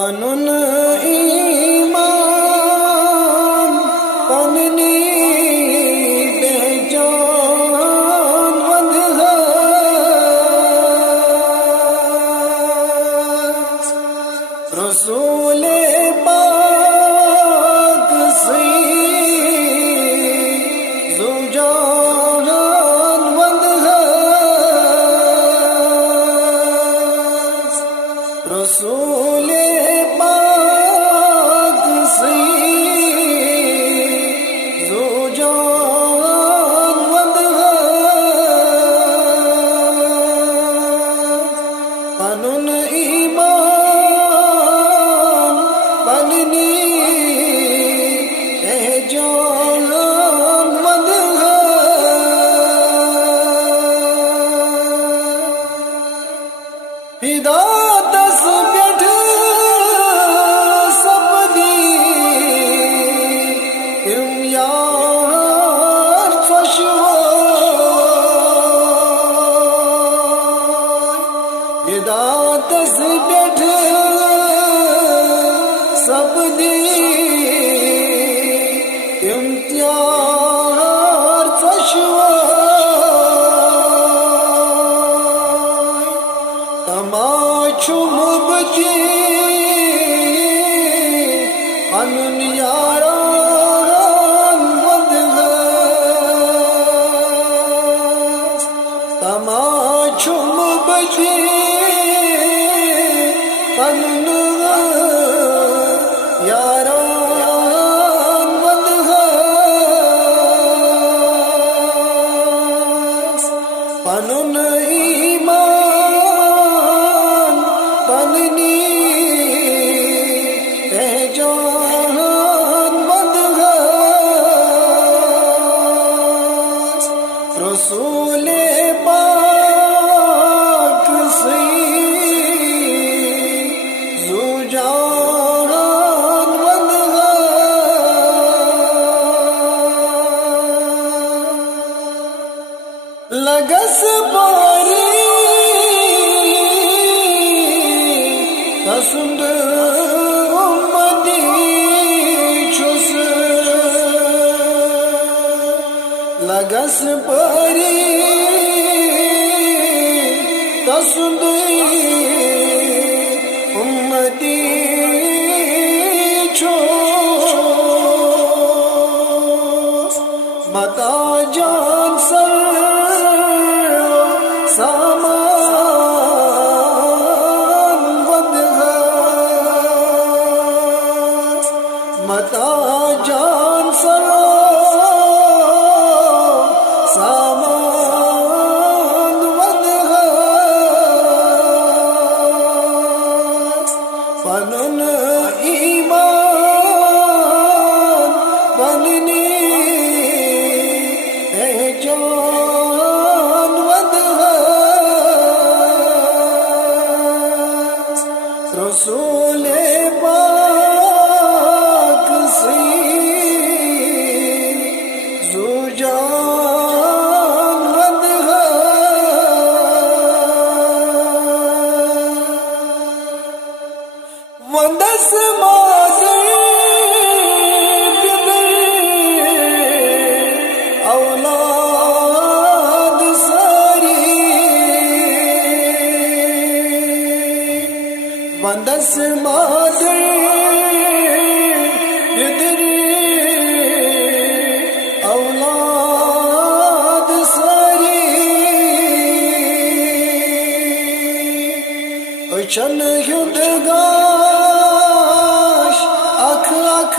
पनुन ईमान पननी बेजान वंद है रसूले पाक सी जुजान वंद है रसूले पनुन ईमान पननी बेजान वंद है फिदा दस बैठ सपदी इम यार फशवा फिदा दस बैठ सपदी इम्तियार फशवा तमाशुम बजी पनुन यारान वंद है तमाशुम बजी पनुन यारान वंद है पनुन ईमान पननी बेजान वंद है रसूले पाक सी जुजान वंद है लगस बारी कसुंड उम्मती छुस लगस बारी कसुंड उम्मती छुस मता जान सर सामान वंद है मता जान सरो सामान वंद है पनुन ईमान पननी बेजान वंद है रसूले पाक सी जुजान वंद है वंदस मादर औलाद सारी वंदस मादर औलाद सारी चन युद्धगाश अख अख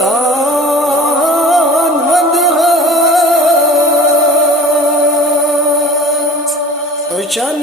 तान वंद है चन